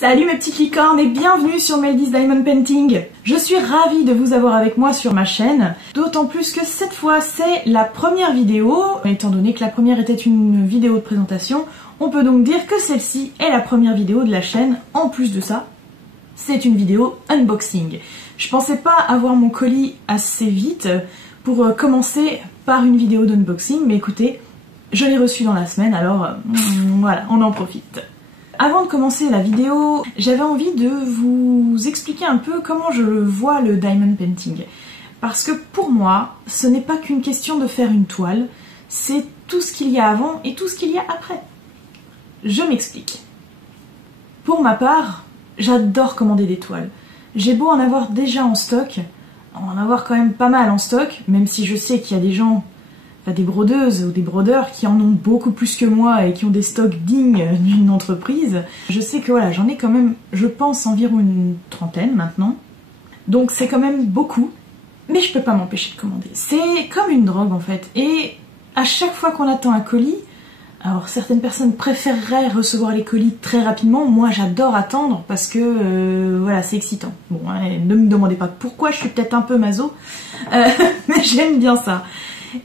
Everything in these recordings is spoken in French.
Salut mes petites licornes et bienvenue sur Meldy's Diamond Painting. Je suis ravie de vous avoir avec moi sur ma chaîne, d'autant plus que cette fois c'est la première vidéo. Étant donné que la première était une vidéo de présentation, on peut donc dire que celle-ci est la première vidéo de la chaîne. En plus de ça, c'est une vidéo unboxing. Je pensais pas avoir mon colis assez vite pour commencer par une vidéo d'unboxing, mais écoutez, je l'ai reçu dans la semaine, alors voilà, on en profite. Avant de commencer la vidéo, j'avais envie de vous expliquer un peu comment je vois le diamond painting. Parce que pour moi, ce n'est pas qu'une question de faire une toile, c'est tout ce qu'il y a avant et tout ce qu'il y a après. Je m'explique. Pour ma part, j'adore commander des toiles. J'ai beau en avoir déjà en stock, en avoir quand même pas mal en stock, même si je sais qu'il y a des gens, des brodeuses ou des brodeurs qui en ont beaucoup plus que moi et qui ont des stocks dignes d'une entreprise. Je sais que voilà, j'en ai quand même, je pense, environ une trentaine maintenant. Donc c'est quand même beaucoup, mais je peux pas m'empêcher de commander. C'est comme une drogue en fait. Et à chaque fois qu'on attend un colis, alors certaines personnes préféreraient recevoir les colis très rapidement, moi j'adore attendre parce que voilà, c'est excitant. Bon, ne me demandez pas pourquoi, je suis peut-être un peu maso, mais j'aime bien ça.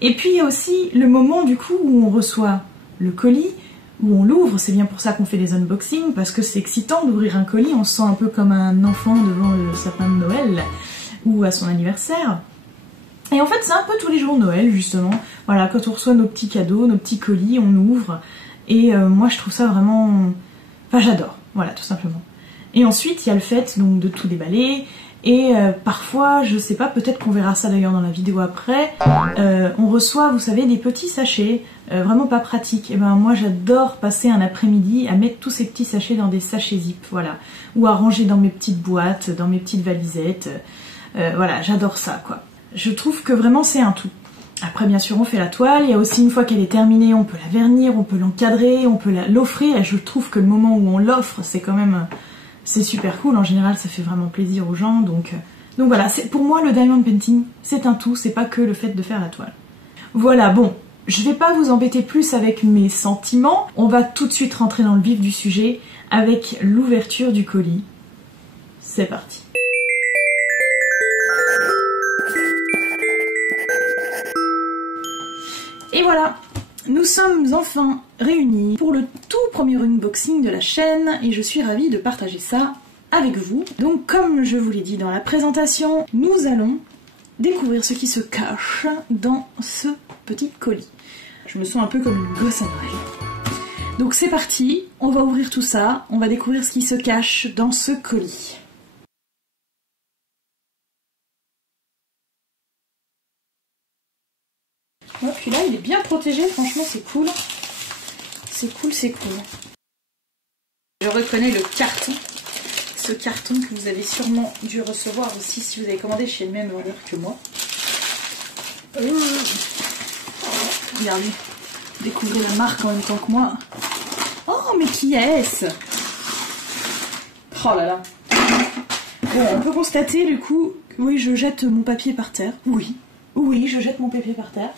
Et puis il y a aussi le moment du coup où on reçoit le colis, où on l'ouvre, c'est bien pour ça qu'on fait des unboxings, parce que c'est excitant d'ouvrir un colis, on se sent un peu comme un enfant devant le sapin de Noël, ou à son anniversaire. Et en fait c'est un peu tous les jours de Noël justement, voilà, quand on reçoit nos petits cadeaux, nos petits colis, on ouvre, et moi je trouve ça vraiment... Enfin j'adore, voilà, tout simplement. Et ensuite il y a le fait donc de tout déballer, et parfois, je sais pas, peut-être qu'on verra ça d'ailleurs dans la vidéo après, on reçoit, vous savez, des petits sachets, vraiment pas pratiques. Et ben moi j'adore passer un après-midi à mettre tous ces petits sachets dans des sachets zip, voilà, ou à ranger dans mes petites boîtes, dans mes petites valisettes, voilà, j'adore ça quoi. Je trouve que vraiment c'est un tout. Après bien sûr on fait la toile, il y a aussi une fois qu'elle est terminée, on peut la vernir, on peut l'encadrer, on peut l'offrir, et je trouve que le moment où on l'offre, c'est quand même... C'est super cool, en général ça fait vraiment plaisir aux gens, donc voilà, pour moi le diamond painting c'est un tout, c'est pas que le fait de faire la toile. Voilà, bon, je vais pas vous embêter plus avec mes sentiments, on va tout de suite rentrer dans le vif du sujet avec l'ouverture du colis. C'est parti. Et voilà, nous sommes enfin réunis pour le tout premier unboxing de la chaîne et je suis ravie de partager ça avec vous. Donc comme je vous l'ai dit dans la présentation, nous allons découvrir ce qui se cache dans ce petit colis. Je me sens un peu comme une gosse à Noël. Donc c'est parti, on va ouvrir tout ça, on va découvrir ce qui se cache dans ce colis. Oh, puis là il est bien protégé, franchement c'est cool. C'est cool, c'est cool. Je reconnais le carton. Ce carton que vous avez sûrement dû recevoir aussi si vous avez commandé chez le même vendeur que moi. Regardez, découvrez la marque en même temps que moi. Oh mais qui est-ce? Oh là là. Bon, on peut constater du coup que oui, je jette mon papier par terre. Oui, je jette mon papier par terre.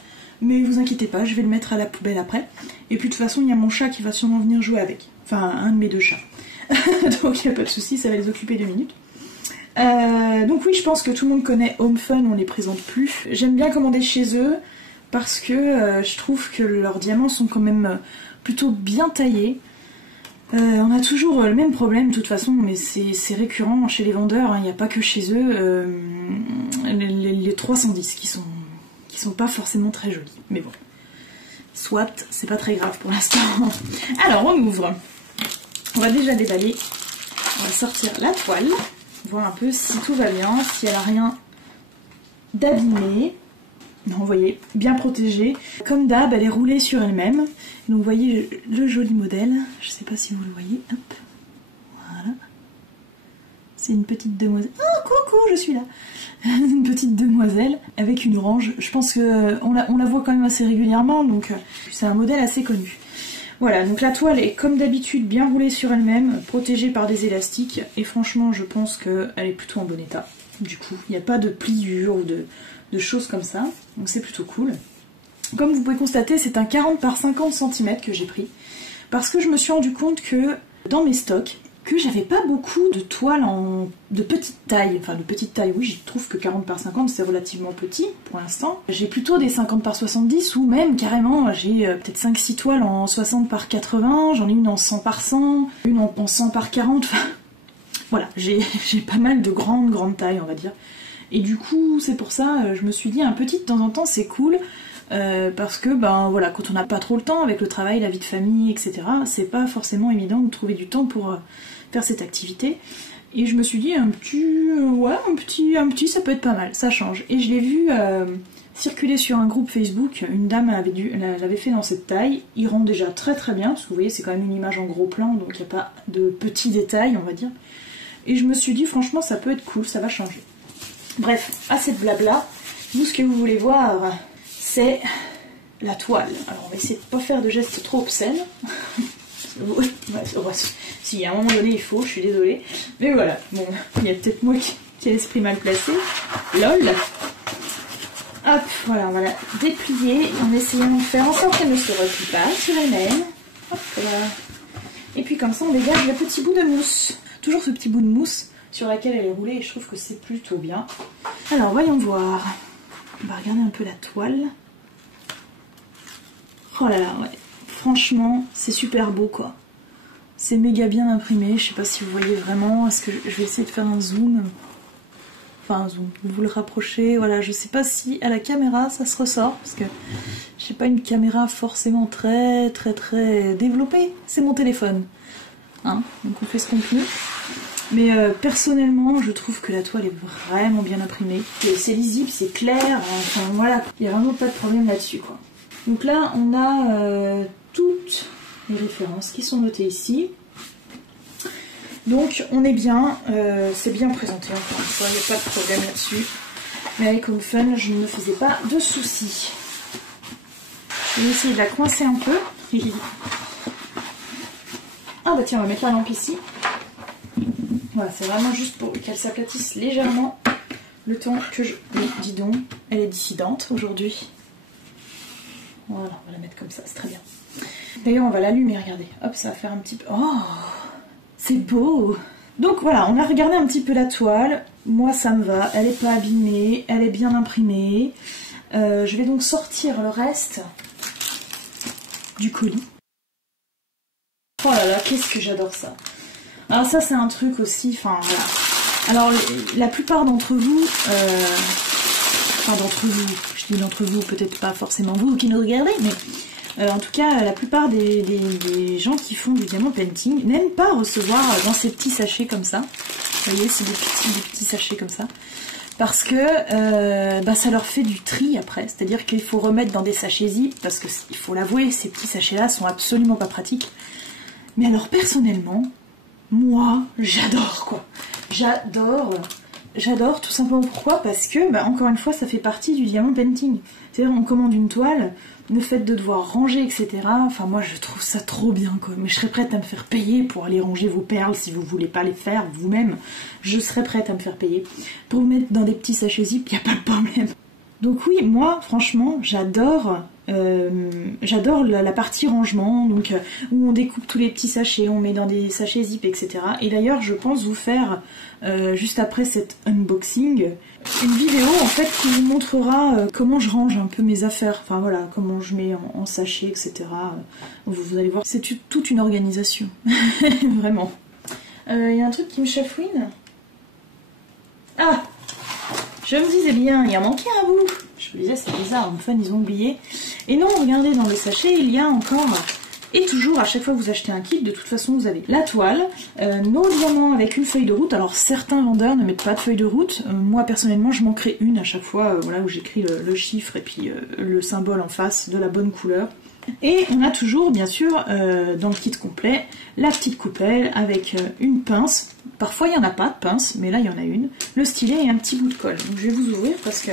Mais vous inquiétez pas, je vais le mettre à la poubelle après. Et puis de toute façon, il y a mon chat qui va sûrement venir jouer avec. Enfin, un de mes deux chats. Donc il n'y a pas de souci, ça va les occuper 2 minutes. Donc oui, je pense que tout le monde connaît Home Fun, on les présente plus. J'aime bien commander chez eux parce que je trouve que leurs diamants sont quand même plutôt bien taillés. On a toujours le même problème de toute façon, mais c'est récurrent chez les vendeurs, il n'y a pas que chez eux. Les 310 qui sont pas forcément très jolis, mais bon. Soit, c'est pas très grave pour l'instant. Alors, on ouvre. On va déjà déballer. On va sortir la toile. Voir un peu si tout va bien, si elle a rien d'abîmé. Non, vous voyez, bien protégée. Comme d'hab, elle est roulée sur elle-même. Donc, vous voyez le joli modèle. Je sais pas si vous le voyez. Hop. Voilà. C'est une petite demoiselle. Oh, coucou, je suis là. Une petite demoiselle avec une orange. Je pense qu'on la voit quand même assez régulièrement, donc c'est un modèle assez connu. Voilà, donc la toile est comme d'habitude bien roulée sur elle-même, protégée par des élastiques, et franchement je pense qu'elle est plutôt en bon état. Du coup, il n'y a pas de pliure ou de choses comme ça, donc c'est plutôt cool. Comme vous pouvez constater, c'est un 40 par 50 cm que j'ai pris, parce que je me suis rendu compte que dans mes stocks, que j'avais pas beaucoup de toiles de petite taille. Enfin, de petite taille, oui, je trouve que 40 par 50 c'est relativement petit pour l'instant. J'ai plutôt des 50 par 70 ou même carrément, j'ai peut-être 5-6 toiles en 60 par 80, j'en ai une en 100 par 100, une en 100 par 40, enfin voilà, j'ai pas mal de grandes tailles, on va dire. Et du coup, c'est pour ça, je me suis dit un petit de temps en temps c'est cool. Parce que ben voilà, quand on n'a pas trop le temps avec le travail, la vie de famille, etc., c'est pas forcément évident de trouver du temps pour faire cette activité. Et je me suis dit un petit, ça peut être pas mal, ça change. Et je l'ai vu circuler sur un groupe Facebook, une dame l'avait fait dans cette taille, il rend déjà très bien, parce que vous voyez c'est quand même une image en gros plan, donc il n'y a pas de petits détails on va dire. Et je me suis dit franchement ça peut être cool, ça va changer. Bref, assez de blabla, vous ce que vous voulez voir, c'est la toile. Alors on va essayer de pas faire de gestes trop obscènes. Si à un moment donné il faut, je suis désolée. Mais voilà, bon, il y a peut-être moi qui ai l'esprit mal placé. LOL. Hop, voilà, on va la déplier en essayant de faire en sorte qu'elle ne se replie pas sur elle-même. Hop là. Et puis comme ça on dégage le petit bout de mousse. Toujours ce petit bout de mousse sur laquelle elle est roulée et je trouve que c'est plutôt bien. Alors voyons voir. On va regarder un peu la toile. Oh là là, ouais. Franchement, c'est super beau quoi. C'est méga bien imprimé. Je sais pas si vous voyez vraiment. Est-ce que je vais essayer de faire un zoom? Enfin un zoom. Vous le rapprochez. Voilà, je sais pas si à la caméra ça se ressort parce que j'ai pas une caméra forcément très développée. C'est mon téléphone. Hein, donc on fait ce qu'on peut. Mais personnellement, je trouve que la toile est vraiment bien imprimée. C'est lisible, c'est clair, enfin voilà, il n'y a vraiment pas de problème là-dessus quoi. Donc là, on a toutes les références qui sont notées ici. Donc on est bien, c'est bien présenté encore une fois, il n'y a pas de problème là-dessus. Mais avec Home Fun, je ne me faisais pas de soucis. Je vais essayer de la coincer un peu. Ah bah tiens, on va mettre la lampe ici. Voilà, c'est vraiment juste pour qu'elle s'aplatisse légèrement le temps que je... Oui, dis donc, elle est dissidente aujourd'hui. Voilà, on va la mettre comme ça, c'est très bien. D'ailleurs, on va l'allumer, regardez. Hop, ça va faire un petit peu... Oh, c'est beau! Donc voilà, on a regardé un petit peu la toile. Moi, ça me va. Elle n'est pas abîmée, elle est bien imprimée. Je vais donc sortir le reste du colis. Oh là là, qu'est-ce que j'adore ça! Alors ça c'est un truc aussi, enfin voilà. Alors la plupart d'entre vous, enfin d'entre vous, je dis d'entre vous, peut-être pas forcément vous qui nous regardez, mais en tout cas la plupart des gens qui font du diamant painting n'aiment pas recevoir dans ces petits sachets comme ça. Vous voyez, c'est des petits sachets comme ça. Parce que bah, ça leur fait du tri après, c'est-à-dire qu'il faut remettre dans des sachets zip, parce que il faut l'avouer, ces petits sachets-là sont absolument pas pratiques. Mais alors personnellement, moi, j'adore quoi. J'adore tout simplement pourquoi? Parce que, bah, encore une fois, ça fait partie du diamant painting. C'est-à-dire, on commande une toile, le fait de devoir ranger, etc. Enfin, moi, je trouve ça trop bien quoi. Mais je serais prête à me faire payer pour aller ranger vos perles si vous voulez pas les faire vous-même. Je serais prête à me faire payer. Pour vous mettre dans des petits sachets zip, y a pas de problème. Donc oui, moi, franchement, j'adore la partie rangement, donc où on découpe tous les petits sachets, on met dans des sachets zip, etc. Et d'ailleurs, je pense vous faire, juste après cet unboxing, une vidéo en fait qui vous montrera comment je range un peu mes affaires, enfin voilà, comment je mets en sachet, etc. Vous allez voir, c'est toute une organisation, vraiment. Il y a un truc qui me chafouine. Ah! Je me disais bien, il en manquait un bout. Je me disais, c'est bizarre, enfin ils ont oublié. Et non, regardez, dans le sachet, il y a encore, et toujours, à chaque fois que vous achetez un kit, de toute façon, vous avez la toile, nos diamants avec une feuille de route. Alors, certains vendeurs ne mettent pas de feuille de route. Moi, personnellement, je manquerai une à chaque fois, voilà, où j'écris le chiffre et puis le symbole en face de la bonne couleur. Et on a toujours, bien sûr, dans le kit complet, la petite coupelle avec une pince. Parfois, il n'y en a pas de pince, mais là, il y en a une. Le stylet et un petit bout de colle. Donc, je vais vous ouvrir parce que...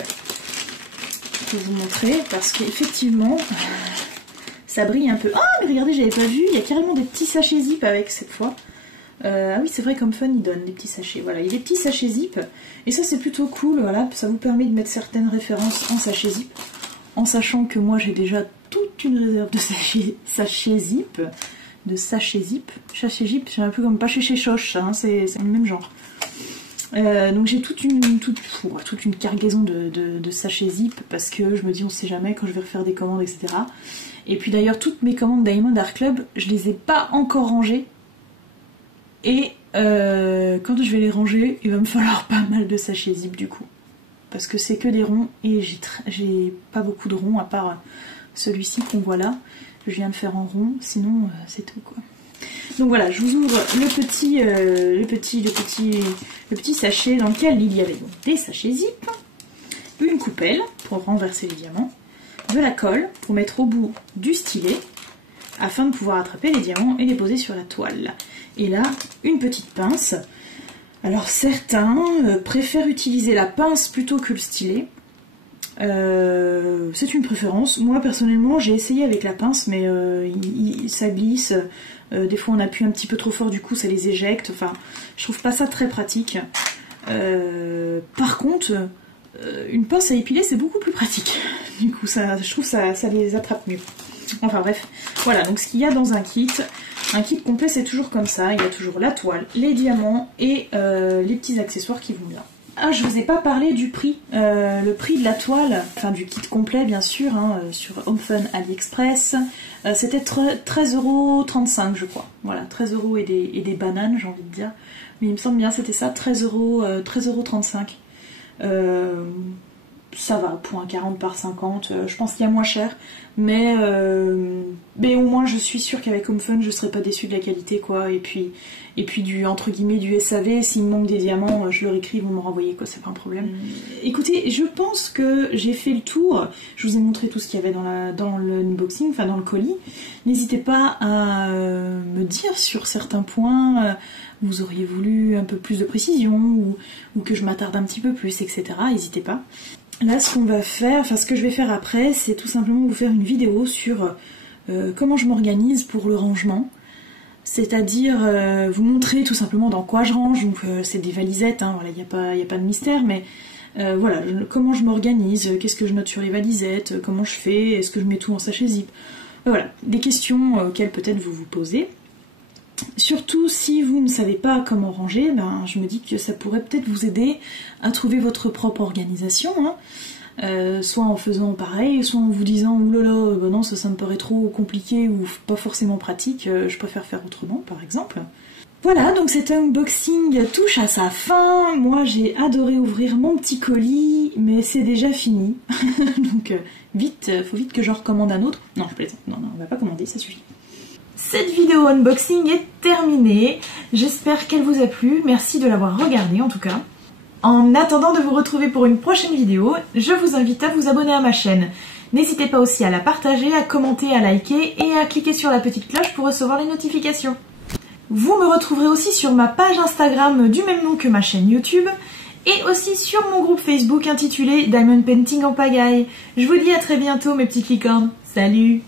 Je vais vous montrer, parce qu'effectivement, ça brille un peu. Ah, mais regardez, j'avais pas vu, il y a carrément des petits sachets zip avec cette fois. Ah oui, c'est vrai, comme Fun, il donne des petits sachets. Voilà, il y a des petits sachets zip. Et ça, c'est plutôt cool, voilà. Ça vous permet de mettre certaines références en sachet zip. En sachant que moi, j'ai déjà toute une réserve de sachets zip. sachets zip. Sachet zip, c'est un peu comme pas chez Choche, hein, c'est le même genre. Donc j'ai toute une cargaison de sachets zip parce que je me dis on sait jamais quand je vais refaire des commandes, etc. Et puis d'ailleurs toutes mes commandes Diamond Art Club, je les ai pas encore rangées. Et quand je vais les ranger, il va me falloir pas mal de sachets zip du coup. Parce que c'est que des ronds et j'ai pas beaucoup de ronds à part celui-ci qu'on voit là. Je viens de faire en rond, sinon c'est tout quoi. Donc voilà, je vous ouvre le petit sachet dans lequel il y avait donc des sachets zip, une coupelle pour renverser les diamants, de la colle pour mettre au bout du stylet afin de pouvoir attraper les diamants et les poser sur la toile. Et là, une petite pince. Alors certains préfèrent utiliser la pince plutôt que le stylet. C'est une préférence. Moi personnellement j'ai essayé avec la pince mais ça glisse. Des fois on appuie un petit peu trop fort, du coup ça les éjecte. Enfin, je trouve pas ça très pratique. Par contre, une pince à épiler c'est beaucoup plus pratique. Du coup je trouve ça les attrape mieux. Enfin bref, voilà donc ce qu'il y a dans un kit complet c'est toujours comme ça. Il y a toujours la toile, les diamants et les petits accessoires qui vont bien. Ah, je vous ai pas parlé du prix. Le prix de la toile, enfin du kit complet bien sûr, hein, sur HomeFun AliExpress, c'était 13,35 € je crois. Voilà, 13 € et des bananes j'ai envie de dire. Mais il me semble bien c'était ça, 13,35 €. Ça va, pour un 40 par 50, je pense qu'il y a moins cher, mais au moins je suis sûre qu'avec HomeFun je serai pas déçue de la qualité quoi, et puis du entre guillemets du SAV, s'il me manque des diamants, je leur écris, ils vont me renvoyer quoi, c'est pas un problème. Écoutez, je pense que j'ai fait le tour, je vous ai montré tout ce qu'il y avait dans le unboxing, enfin dans le colis. N'hésitez pas à me dire sur certains points, vous auriez voulu un peu plus de précision, ou que je m'attarde un petit peu plus, etc. N'hésitez pas. Là, ce qu'on va faire, enfin ce que je vais faire après, c'est tout simplement vous faire une vidéo sur comment je m'organise pour le rangement. C'est-à-dire vous montrer tout simplement dans quoi je range. Donc c'est des valisettes, hein, voilà, il n'y a pas de mystère, mais voilà, comment je m'organise, qu'est-ce que je note sur les valisettes, comment je fais, est-ce que je mets tout en sachet zip. Voilà, des questions auxquelles peut-être vous vous posez. Surtout si vous ne savez pas comment ranger, ben, je me dis que ça pourrait peut-être vous aider à trouver votre propre organisation, hein. Soit en faisant pareil, soit en vous disant oulala, ben non, ça me paraît trop compliqué ou pas forcément pratique, je préfère faire autrement par exemple. Voilà, donc cet unboxing touche à sa fin. Moi j'ai adoré ouvrir mon petit colis, mais c'est déjà fini. Donc vite, faut vite que j'en recommande un autre. Non, je plaisante, non, on va pas commander, ça suffit. Cette vidéo unboxing est terminée, j'espère qu'elle vous a plu, merci de l'avoir regardée en tout cas. En attendant de vous retrouver pour une prochaine vidéo, je vous invite à vous abonner à ma chaîne. N'hésitez pas aussi à la partager, à commenter, à liker et à cliquer sur la petite cloche pour recevoir les notifications. Vous me retrouverez aussi sur ma page Instagram du même nom que ma chaîne YouTube et aussi sur mon groupe Facebook intitulé Diamond Painting en pagaille. Je vous dis à très bientôt mes petits licornes, salut!